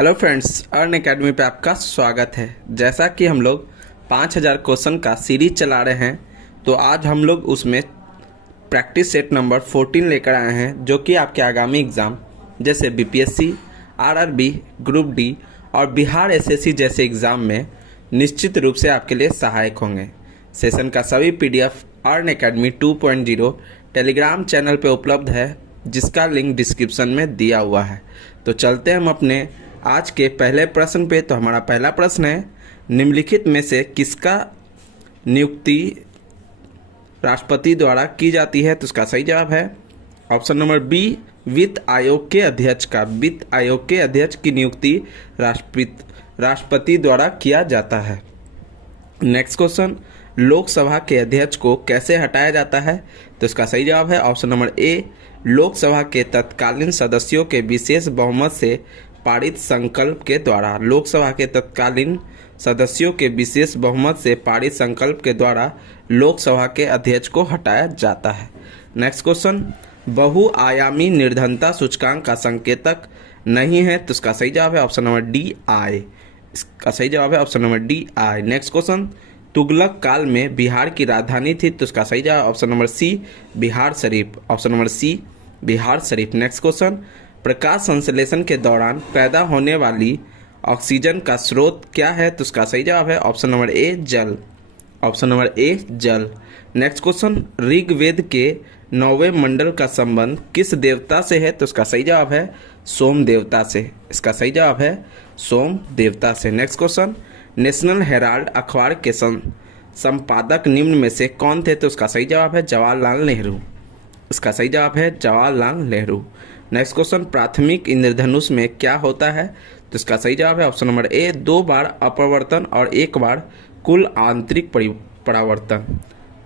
Hello friends, earn academy पे आपका स्वागत है। जैसा कि हम लोग 5000 क्वेश्चन का सीरीज चला रहे हैं, तो आज हम लोग उसमें प्रैक्टिस सेट नंबर 14 लेकर आए हैं, जो कि आपके आगामी एग्ज़ाम जैसे बीपीएससी, आरआरबी, ग्रुप डी और बिहार एसएससी जैसे एग्ज़ाम में निश्चित रूप से आपके लिए सहायक होंगे। सेशन का सभी PDF earn academy 2.0 Telegram channel पे उपलब्ध है, जिसका लिंक डिस्क्रिप्शन में दिया हुआ है। तो चलते हैं हम अपने आज के पहले प्रश्न पे। तो हमारा पहला प्रश्न है, निम्नलिखित में से किसका नियुक्ति राष्ट्रपति द्वारा की जाती है? तो इसका सही जवाब है ऑप्शन नंबर बी, वित्त आयोग के अध्यक्ष का। वित्त आयोग के अध्यक्ष की नियुक्ति राष्ट्रपति द्वारा किया जाता है। नेक्स्ट क्वेश्चन, लोकसभा के अध्यक्ष को कैसे हटाया जाता है? तो इसका सही जवाब है ऑप्शन नंबर ए, लोकसभा के तत्कालीन सदस्यों के विशेष बहुमत से पारित संकल्प के द्वारा। लोकसभा के तत्कालीन सदस्यों के विशेष बहुमत से पारित संकल्प के द्वारा लोकसभा के अध्यक्ष को हटाया जाता है। नेक्स्ट क्वेश्चन, बहुआयामी निर्धनता सूचकांक का संकेतक नहीं है। तो इसका सही जवाब है ऑप्शन नंबर डी, आई। इसका सही जवाब है ऑप्शन नंबर डी, आई। नेक्स्ट क्वेश्चन, तुगलक काल में बिहार की राजधानी थी। तो इसका सही जवाब ऑप्शन नंबर सी, बिहार शरीफ। ऑप्शन नंबर सी, बिहार शरीफ। नेक्स्ट क्वेश्चन, प्रकाश संश्लेषण के दौरान पैदा होने वाली ऑक्सीजन का स्रोत क्या है? तो इसका सही जवाब है ऑप्शन नंबर ए, जल। ऑप्शन नंबर ए, जल। नेक्स्ट क्वेश्चन, ऋग्वेद के 9वें मंडल का संबंध किस देवता से है? तो इसका सही जवाब है सोम देवता से। इसका सही जवाब है सोम देवता से। नेक्स्ट क्वेश्चन, नेशनल हेराल्ड अखबार के संपादक निम्न में से कौन थे? तो उसका सही जवाब है जवाहरलाल नेहरू। इसका सही जवाब है जवाहरलाल नेहरू। नेक्स्ट क्वेश्चन, प्राथमिक इंद्रधनुष में क्या होता है? तो इसका सही जवाब है ऑप्शन नंबर ए, 2 बार अपवर्तन और 1 बार कुल आंतरिक परावर्तन।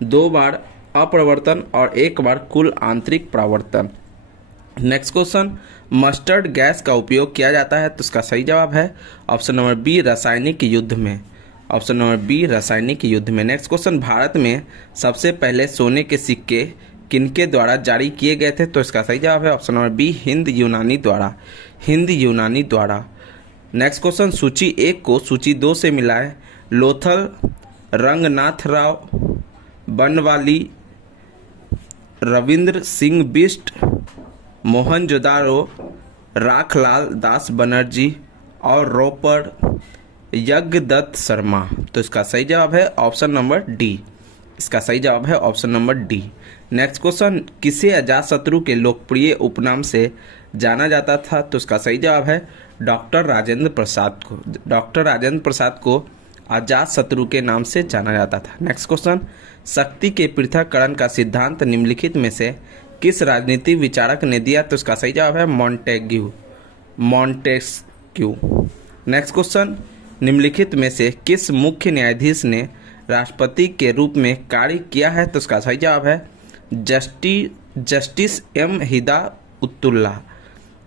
2 बार अपवर्तन और 1 बार कुल आंतरिक परावर्तन। नेक्स्ट क्वेश्चन, मस्टर्ड गैस का उपयोग किया जाता है। तो इसका सही जवाब है ऑप्शन नंबर बी, रासायनिक युद्ध में। ऑप्शन नंबर बी, रासायनिक युद्ध में। नेक्स्ट क्वेश्चन, भारत में सबसे पहले सोने के सिक्के किनके द्वारा जारी किए गए थे? तो इसका सही जवाब है ऑप्शन नंबर बी, हिंद यूनानी द्वारा। हिंद यूनानी द्वारा। नेक्स्ट क्वेश्चन, सूची 1 को सूची 2 से मिलाएं। लोथल, रंगनाथ राव, बनवाली, रविंद्र सिंह बिष्ट, मोहनजोदारो, राखलाल दास बनर्जी और रोपर यज्ञदत्त शर्मा। तो इसका सही जवाब है ऑप्शन नंबर डी। इसका सही जवाब है option number D. Next question, किसे अजातशत्रु के लोकप्रिय उपनाम से जाना जाता था? तो इसका सही जवाब है डॉक्टर राजेंद्र प्रसाद को। डॉक्टर राजेंद्र प्रसाद को अजातशत्रु के नाम से जाना जाता था। नेक्स्ट क्वेश्चन, शक्ति के पृथक्करण का सिद्धांत निम्नलिखित में से किस राजनीति विचारक ने दिया? तो इसका सही जवाब है मॉन्टेग्यू। नेक्स्ट क्वेश्चन, निम्नलिखित में से किस मुख्य न्यायाधीश ने राष्ट्रपति के रूप में कार्य किया है? तो इसका सही जवाब है justice M Hidayatullah.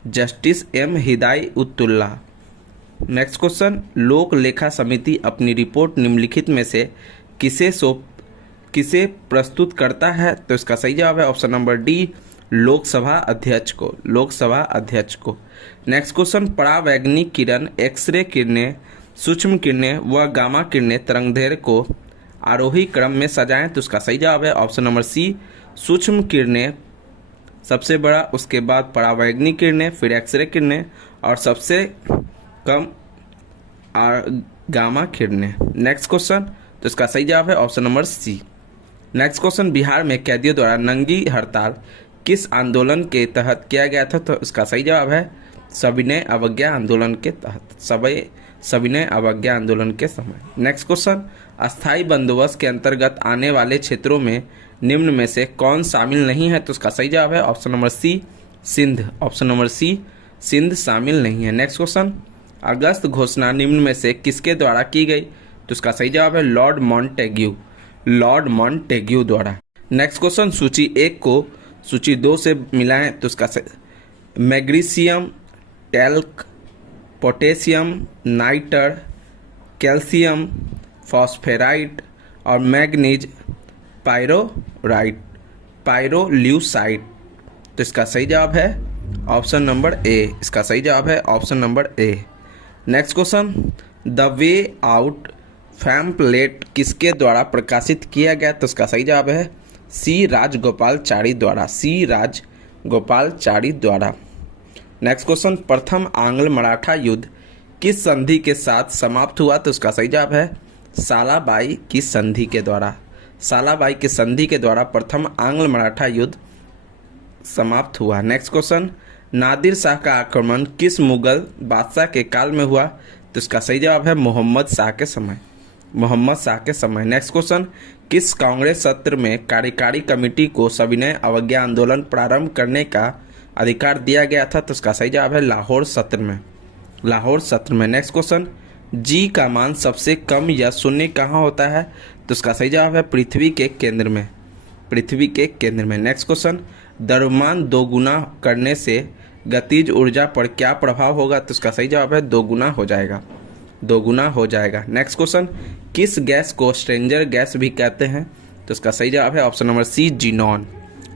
Justice M Hidayatullah. Next question, लोक लेखा समिति अपनी रिपोर्ट निम्नलिखित में से किसे प्रस्तुत करता है? तो इसका सही जवाब है ऑप्शन नंबर डी, लोकसभा अध्यक्ष को। लोकसभा अध्यक्ष को। नेक्स्ट क्वेश्चन, परावैंगनिक किरण, एक्सरे किरणें, सूक्ष्म किरणें व गामा किरणें तरंगदैर्घ्य को आरोही क्रम में सजाएं। तो उसका सही जवाब है ऑप्शन नंबर सी, सूक्ष्म किरणें सबसे बड़ा, उसके बाद परावैंगनिक किरणें, फिर एक्सरे किरणें और सबसे कम गामा किरणें। नेक्स्ट क्वेश्चन, तो इसका सही जवाब है option number C. Next question, Bihar में कैदियों द्वारा नंगी हड़ताल किस आंदोलन के तहत किया गया था? तो इसका सही जवाब है सविनय अवज्ञा आंदोलन के तहत। सविनय अवज्ञा आंदोलन के समय। नेक्स्ट क्वेश्चन, अस्थायी बंदोबस्त के अंतर्गत आने वाले क्षेत्रों में निम्न में से कौन शामिल नहीं है? तो उसका सही जवाब है option number C, Sindh. Option number C, Sindh शामिल नहीं है। नेक्स्ट क्वेश्चन, अगस्त घोषणा निम्न में से किसके द्वारा की गई? तो उसका सही जवाब है लॉर्ड मॉन्टेग्यू। लॉर्ड मॉन्टेग्यू द्वारा। नेक्स्ट क्वेश्चन, सूची 1 को सूची 2 से मिलाएं। तो उसका magnesium, talc, potassium, nitre, calcium, phosphorite और मैग्नीज पायरोल्यूसाइड। तो इसका सही जवाब है ऑप्शन नंबर ए। इसका सही जवाब है option number A. Next question, the way out pamphlet किसके द्वारा प्रकाशित किया गया? तो इसका सही जवाब है सी राजगोपालाचारी द्वारा, सी राजगोपालाचारी द्वारा। नेक्स्ट क्वेश्चन, प्रथम आंग्ल मराठा युद्ध किस संधि के साथ समाप्त हुआ? तो इसका सही जवाब है सालाबाई की संधि के द्वारा, सालाबाई की संधि के द्वारा प्रथम आंग्ल मराठा युद्ध समाप्त हुआ। नेक्स्ट क्वेश्चन, नादिर शाह का आक्रमण किस मुगल बादशाह के काल में हुआ? तो इसका सही जवाब है मोहम्मद शाह के समय, मोहम्मद शाह के समय। नेक्स्ट क्वेश्चन, किस कांग्रेस सत्र में कार्यकारी कमेटी को सविनय अवज्ञा आंदोलन प्रारंभ करने का अधिकार दिया गया था? तो इसका सही जवाब है लाहौर सत्र में, लाहौर सत्र में। नेक्स्ट क्वेश्चन, जी का मान सबसे कम या शून्य कहाँ होता है? तो इसका सही जवाब है पृथ्वी के केंद्र में, पृथ्वी के केंद्र में। नेक्स्ट क्वेश्चन, द्रव्यमान दोगुना करने से गतिज ऊर्जा पर क्या प्रभाव होगा? तो इसका सही जवाब है दोगुना हो जाएगा, दोगुना हो जाएगा। नेक्स्ट क्वेश्चन, किस गैस को स्ट्रेंजर गैस भी कहते हैं? तो इसका सही जवाब है option number C xenon,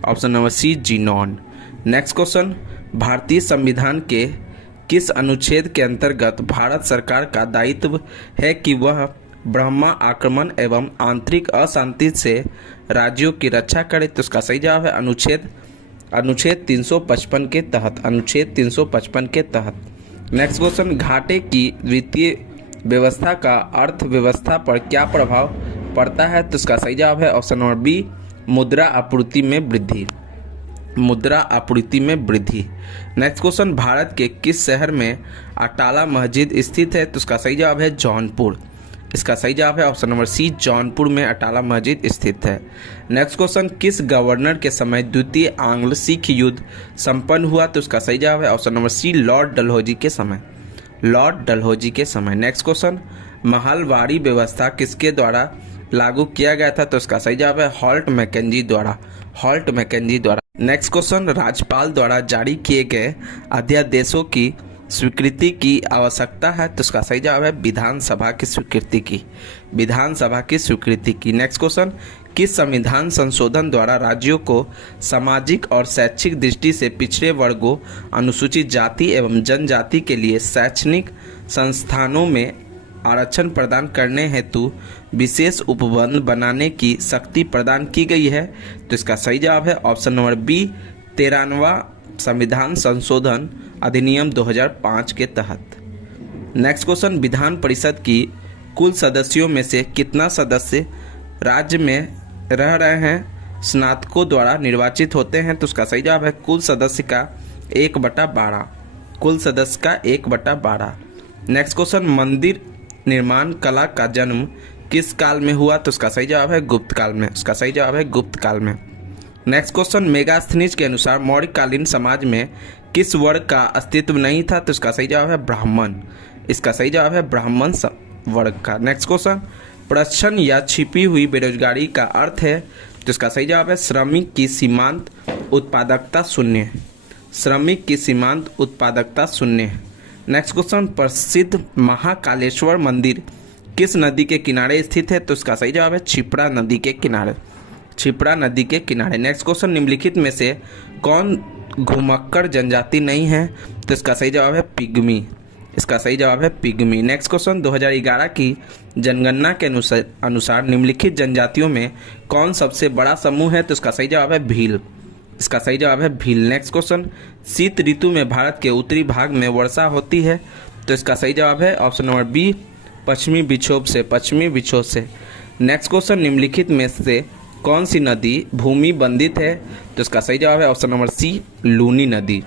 option number C xenon. Next question, भारतीय संविधान के किस अनुच्छेद के अंतर्गत भारत सरकार का दायित्व है कि वह ब्रह्मा आक्रमण एवं आंतरिक अशांति से राज्यों की रक्षा करे? तो इसका सही जवाब है अनुच्छेद 355 के तहत, अनुच्छेद 355 के तहत। नेक्स्ट क्वेश्चन, घाटे की वित्तीय व्यवस्था का अर्थव्यवस्था पर क्या प्रभाव पड़ता है? तो इसका सही जवाब है ऑप्शन नंबर बी मुद्रा आपूर्ति में वृद्धि, मुद्रा आपूर्ति में वृद्धि। नेक्स्ट क्वेश्चन, भारत के किस शहर में अटाला मस्जिद स्थित है? तो इसका सही जवाब है जौनपुर, इसका सही जवाब है ऑप्शन नंबर सी जौनपुर में अटाला मस्जिद स्थित है। नेक्स्ट क्वेश्चन, किस गवर्नर के समय द्वितीय आंग्ल सिख युद्ध संपन्न हुआ? तो इसका सही जवाब है option number C lord Dalhousie के समय, लॉर्ड डलहौजी के समय। नेक्स्ट क्वेश्चन, महलवाड़ी व्यवस्था किसके द्वारा लागू किया गया था? तो इसका सही जवाब है हॉल्ट मैकेंजी द्वारा, हॉल्ट मैकेंजी द्वारा। नेक्स्ट क्वेश्चन, राज्यपाल द्वारा जारी किए गए अध्यादेशों की स्वीकृति की आवश्यकता है? तो इसका सही जवाब है विधानसभा की स्वीकृति की, विधानसभा की स्वीकृति की। नेक्स्ट क्वेश्चन, किस संविधान संशोधन द्वारा राज्यों को सामाजिक और शैक्षिक दृष्टि से पिछड़े वर्गों, अनुसूचित जाति एवं जनजाति के लिए शैक्षणिक संस्थानों में आरक्षण प्रदान करने हेतु विशेष उपबंध बनाने की शक्ति प्रदान की गई है? तो इसका सही जवाब है ऑप्शन नंबर बी 13वां संविधान संशोधन अधिनियम 2005 के तहत। नेक्स्ट क्वेश्चन, विधान परिषद की कुल सदस्यों में से कितना सदस्य राज्य में रह रहे हैं स्नातकों द्वारा निर्वाचित होते हैं? तो उसका सही जवाब है कुल सदस्य का 1/12, कुल सदस्य का 1/12। नेक्स्ट क्वेश्चन, मंदिर निर्माण कला का जन्म किस काल में हुआ? तो उसका सही जवाब है गुप्त काल में, उसका सही जवाब है गुप्त काल में। नेक्स्ट क्वेश्चन, मेगास्थनीज के अनुसार मौर्यकालीन समाज में किस वर्ग का अस्तित्व नहीं था? तो इसका सही जवाब है ब्राह्मण, इसका सही जवाब है ब्राह्मण वर्ग का। नेक्स्ट क्वेश्चन, प्रच्छन्न या छिपी हुई बेरोजगारी का अर्थ है? तो इसका सही जवाब है श्रमिक की सीमांत उत्पादकता शून्य, श्रमिक की सीमांत उत्पादकता शून्य। नेक्स्ट क्वेश्चन, प्रसिद्ध महाकालेश्वर मंदिर किस नदी के किनारे स्थित है? तो इसका सही जवाब है क्षिप्रा नदी के किनारे, क्षिप्रा नदी के किनारे। नेक्स्ट क्वेश्चन, निम्नलिखित में से कौन घुमक्कड़ जनजाति नहीं है? तो इसका सही जवाब है पिग्मी, इसका सही जवाब है पिग्मी। नेक्स्ट क्वेश्चन, 2011 की जनगणना के अनुसार निम्नलिखित जनजातियों में कौन सबसे बड़ा समूह है? तो इसका सही जवाब है भील, इसका सही जवाब है भील। नेक्स्ट क्वेश्चन, शीत ऋतु में भारत के उत्तरी भाग में वर्षा होती है? तो इसका सही जवाब है ऑप्शन नंबर बी पश्चिमी विक्षोभ से, पश्चिमी विक्षोभ से। नेक्स्ट क्वेश्चन, निम्नलिखित में से कौन सी नदी भूमि बंधित है? तो इसका सही जवाब है ऑप्शन नंबर सी लूनी नदी,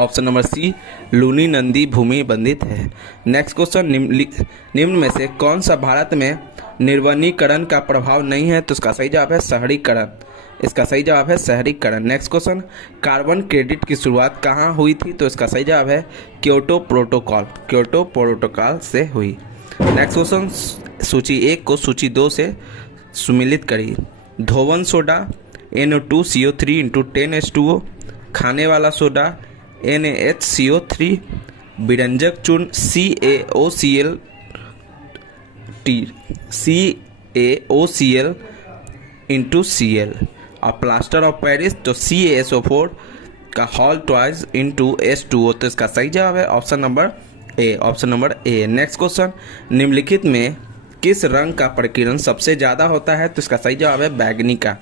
ऑप्शन नंबर सी लूनी नदी भूमि बंधित है। नेक्स्ट क्वेश्चन, निम्न में से कौन सा भारत में निर्वनीकरण का प्रभाव नहीं है? तो इसका सही जवाब है शहरीकरण, इसका सही जवाब है शहरीकरण। नेक्स्ट क्वेश्चन, कार्बन क्रेडिट की शुरुआत कहाँ हुई थी? तो इसका सही जवाब है क्योटो प्रोटोकॉल, क्योटो प्रोटोकॉल से हुई। नेक्स्ट क्वेश्चन, सूची 1 को सूची 2 से सुमिलित करिए। धोवन सोडा NO2CO3 × 10H2O, खाने वाला सोडा NaHCO3, विरंजक चूर्ण CaOCl × Cl और प्लास्टर ऑफ पेरिस तो CaSO4 का हॉल ट्वाइस × H2O। तो इसका सही जवाब है option number A, option number A. Next question, निम्नलिखित में किस रंग का प्रकीर्णन सबसे ज़्यादा होता है? तो इसका सही जवाब है बैगनी का।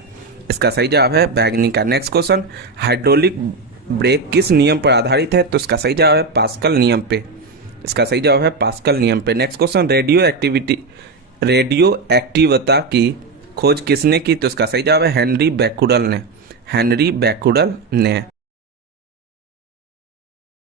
इसका सही जवाब है बैगनी का। नेक्स्ट क्वेश्चन, हाइड्रोलिक ब्रेक किस नियम पर आधारित है? तो इसका सही जवाब है पास्कल नियम पे। इसका सही जवाब है पास्कल नियम पे। नेक्स्ट क्वेश्चन, रेडियो एक्टिवता की खोज किसने की? तो इसका सही जवाब है हेनरी बैकुडल ने। हेनरी बैकुडल ने।